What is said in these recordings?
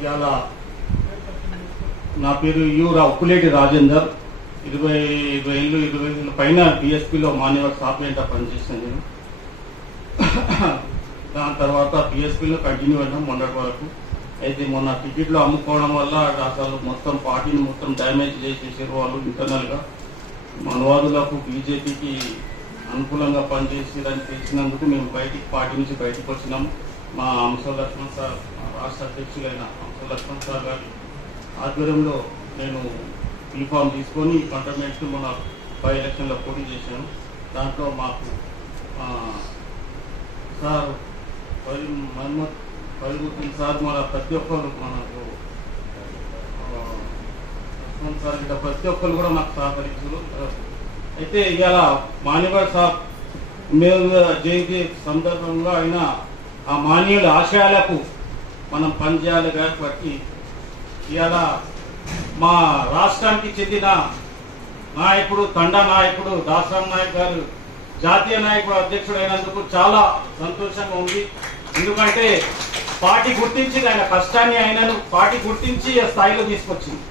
ఇవాళ నా పేరు ఉప్పులేటి రాజేందర్. 20 ఏళ్ళ పైన బిఎస్పీలో మాన్యవర్ సాఫ్ట్వేర్ పనిచేసాను నేను. దాని తర్వాత బిఎస్పీలో కంటిన్యూ అయినాం మొన్నటి వరకు. అయితే మొన్న టికెట్లు అమ్ముకోవడం వల్ల అసలు మొత్తం పార్టీని మొత్తం డ్యామేజ్ చేసేసారు వాళ్ళు. ఇంటర్నల్గా మనవాదులకు బీజేపీకి అనుకూలంగా పనిచేసేదని తెలిసినందుకు మేము పార్టీ నుంచి బయటకు వచ్చినాం. మా అంశ లక్ష్మణ్ సార్, రాష్ట్ర అధ్యక్షులైన అంశ లక్ష్మణ్ సార్ గారి ఆధ్వర్యంలో నేను యూనిఫామ్ తీసుకొని కంటోన్మెంట్ మన బై ఎలక్షన్లో పోటీ చేశాను. దాంట్లో మాకు సార్ మహమ్మద్ ఫరీదుద్దీన్ సార్ మన ప్రతి ఒక్కరు మనకు సార్ ఇంకా ప్రతి ఒక్కరు కూడా నాకు సహకరించారు. అయితే ఇవాళ మాన్యవర్ సాబ్ మేము జయంతి సందర్భంగా అయినా ఆ మాన్యుల ఆశయాలకు మనం పనిచేయాలి కాబట్టి ఇవాళ మా రాష్ట్రానికి చెందిన నాయకుడు, తండా నాయకుడు దాసరాం నాయక్ గారు జాతీయ నాయకుడు అధ్యక్షుడైనందుకు చాలా సంతోషంగా ఉంది. ఎందుకంటే పార్టీ గుర్తించింది, ఆయన కష్టాన్ని ఆయనను పార్టీ గుర్తించి ఆ స్థాయిలో తీసుకొచ్చింది.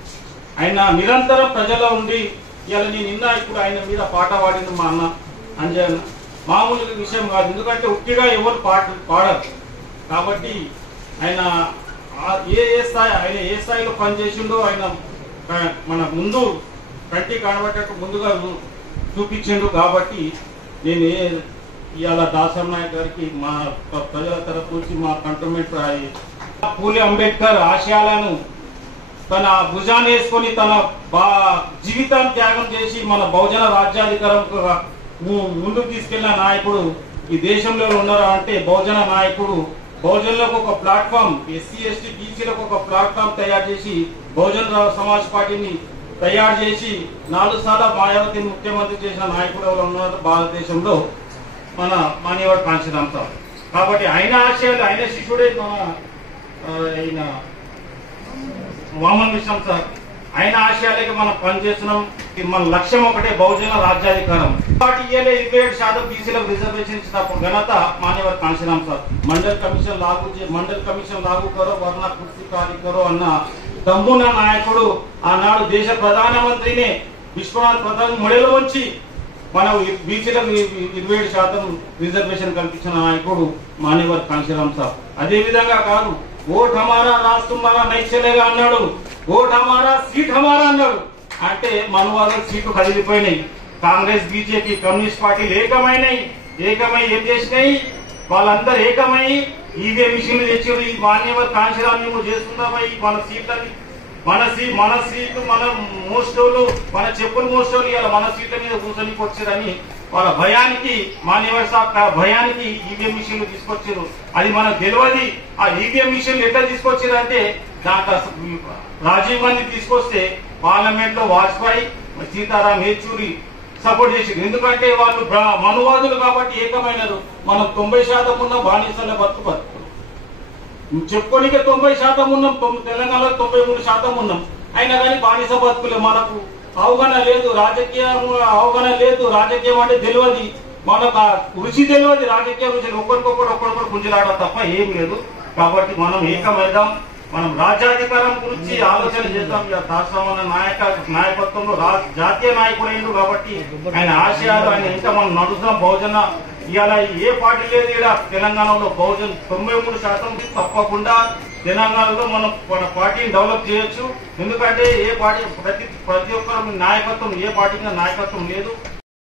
ఆయన నిరంతరం ప్రజల్లో ఉండి ఇవాళ నేను ఇప్పుడు ఆయన మీద పాట పాడింది మా అన్న అంజయ్. మామూలు విషయం కాదు, ఎందుకంటే ఉట్టిగా ఎవరు పాడరు. కాబట్టి ఆయన ఏ స్థాయిలో పనిచేసిండో ఆయన మన ముందు కంటి కనబట్టేట్టు ముందుగా చూపించిండు. కాబట్టి నేను ఇవాళ దాసరాం నాయక్ గారికి మా ప్రజల తరఫు నుంచి మా కంటోన్మెంట్ పూలే అంబేద్కర్ ఆశయాలను తన భుజాన్ని వేసుకొని తన జీవితాన్ని త్యాగం చేసి మన బహుజన రాజ్యాధికారం ముందుకు తీసుకెళ్లిన నాయకుడు ఈ దేశంలో ఉన్నారు. అంటే బహుజన నాయకుడు బహుజనులకు ఒక ప్లాట్ఫామ్, ఎస్సీ ఎస్టీ బీసీలకు ఒక ప్లాట్ఫామ్ తయారు చేసి బహుజన సమాజ్ పార్టీని తయారు చేసి 4 సార్లు మాయావతిని ముఖ్యమంత్రి చేసిన నాయకుడు ఎవరు ఉన్నారు భారతదేశంలో, మన మాన్యవర్ కాంశీరామ్ సార్. కాబట్టి ఆయన ఆశయాలు, ఆయన శిష్యుడే ఆయన వామన్ విశ్వం సార్. ఆయన ఆశయాలకి మనం పనిచేస్తున్నాం. మన లక్ష్యం ఒకటే, బహుజన రాజ్యాధికారం. 27% బీసీలకు రిజర్వేషన్ ఇచ్చిన ఘనత మాన్యవర్ కాంశీరామ్ సార్. మండల్ కమిషన్ లాగు కరో వర్ణ కుర్సీ ఖాళీ కరో అన్న దమ్మున్న నాయకుడు. ఆనాడు దేశ ప్రధానమంత్రిని విశ్వనాథ్ ప్రధాని మొడలో వచ్చి మన బీసీలకు 27% రిజర్వేషన్ కల్పించిన నాయకుడు మాన్యవర్ కాంశీరామ్ సార్. అదే విధంగా కాదు, ఓట్ హమారా రాజ్ తుమ్హారా నైచలేగా అన్నాడు, ఓట్ హమారా సీట్ హమారా అన్నాడు. అంటే మనవాళ్ళ సీట్లు కదిలిపోయినాయి. కాంగ్రెస్, బీజేపీ, కమ్యూనిస్ట్ పార్టీలు ఏకమై ఏం చేసినాయి, వాళ్ళందరూ ఏకమై ఈవీఎం మిషన్లు తెచ్చారు. ఈ మాన్యవర్ కాంశీరామ్ చేసుకుందామై మన సీట్లని మన సీట్లు మన మోస్టోలు, మన చెప్పులు మోస్టోలు ఇలా మన సీట్ల మీద కూర్చొనికి వచ్చారని వాళ్ళ భయానికి, మాన్యవర్ సాబ్ భయానికి ఈవీఎం మిషన్లు తీసుకొచ్చారు. అది మనకు తెలియదు. ఆ ఈవీఎం మిషన్లు ఎట్లా తీసుకొచ్చారు అంటే, దాంట్లో రాజీవ్ గాంధీ తీసుకొస్తే పార్లమెంట్ లో వాజ్పేయి, సీతారాం యేచూరి సపోర్ట్ చేసింది. ఎందుకంటే వాళ్ళు మనువాదులు కాబట్టి ఏకమైనారు. మనం 90% ఉన్న బానిసల బతుకు చెప్పుకోనికే 90% ఉన్నాం, తెలంగాణలో 93% ఉన్నాం. అయినా కానీ బానిస బతుకులే. మనకు అవగాహన లేదు, అవగాహన లేదు. రాజకీయం అంటే తెలియదు, మనకు రుచి తెలియదు. రాజకీయ రుచి ఒకరికొకరు గుంజలాడ తప్ప ఏం లేదు. కాబట్టి మనం ఏకమైదాం, మనం రాజ్యాధికారం గురించి ఆలోచన చేద్దాం. దాసరాం నాయకత్వంలో జాతీయ నాయకుడైండు కాబట్టి ఆయన ఆశయాలు, ఆయన ఇంకా మనం నడుస్తున్నాం. బహుజన ఇవాళ ఏ పార్టీ లేదు ఇక్కడ తెలంగాణలో. బహుజన్ 93% తప్పకుండా తెలంగాణలో మనం మన పార్టీని డెవలప్ చేయొచ్చు. ఎందుకంటే ఏ పార్టీ ప్రతి ఒక్కరు నాయకత్వం, ఏ పార్టీకి నాయకత్వం లేదు.